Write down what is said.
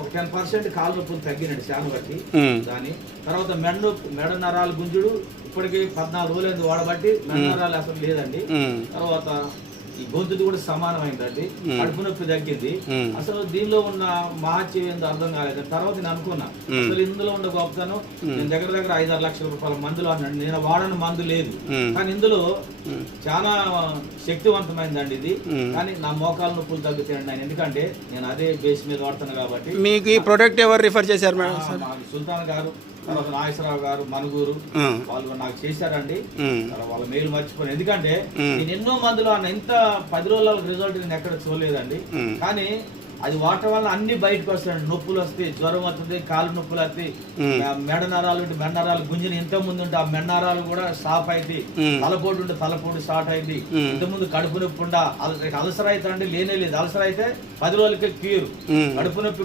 ఒక 10% కాలు నొప్పులు తగ్గినండి శాను బట్టి దాని తర్వాత మెడ నరాలు గుంజుడు ఇప్పటికి 14 రోజులైంది వాడబట్టి మెడ నరాలు అసలు లేదండి. తర్వాత ఈ గొంతుది కూడా సమానమైందండి. కడుపు నొప్పి తగ్గింది. అసలు దీనిలో ఉన్న మహత్యం ఏందో అర్థం కాలేదు. తర్వాత నేను అనుకున్నా అసలు ఇందులో ఉన్న గొప్పతనం, నేను దగ్గర 5-6 లక్షల రూపాయల మందులు అన్నాడు. నేను వాడని మందు లేదు, కానీ ఇందులో చాలా శక్తివంతమైందండి ఇది. కానీ నా మోకాల నొప్పులు తగ్గుతాయండి ఆయన, ఎందుకంటే నేను అదే బేస్ మీద వాడుతాను కాబట్టి. మీకు ఈ ప్రోడక్ట్ ఎవరు రిఫర్ చేశారు మేడం? సుల్తాన్ గారు, తర్వాత నాగేశ్వరరావు గారు, మనుగూరు వాళ్ళు నాకు చేశారండి. వాళ్ళ మేలు మర్చిపోయాను, ఎందుకంటే నేను ఎన్నో మందులు అన్న ఇంత 10 రోజుల రిజల్ట్ నేను ఎక్కడ చూడలేదండి. కానీ అది వాడటం వల్ల అన్ని బయటకు వస్తాయండి. నొప్పులు వస్తాయి, జ్వరం వస్తుంది, కాలు నొప్పులు వస్తాయి, మెడ నరాలు గుంజిన ఇంత ముందు ఉంటే ఆ మెడ నరాలు కూడా స్టాప్ అయితే, తలపోటు ఉంటే తలపోటు స్టార్ట్ అయింది. ఇంతకుముందు కడుపు నొప్పి ఉండ అలసర అయితే అండి లేనే లేదు. అలసర అయితే 10 రోజులకే క్యూర్. కడుపు నొప్పి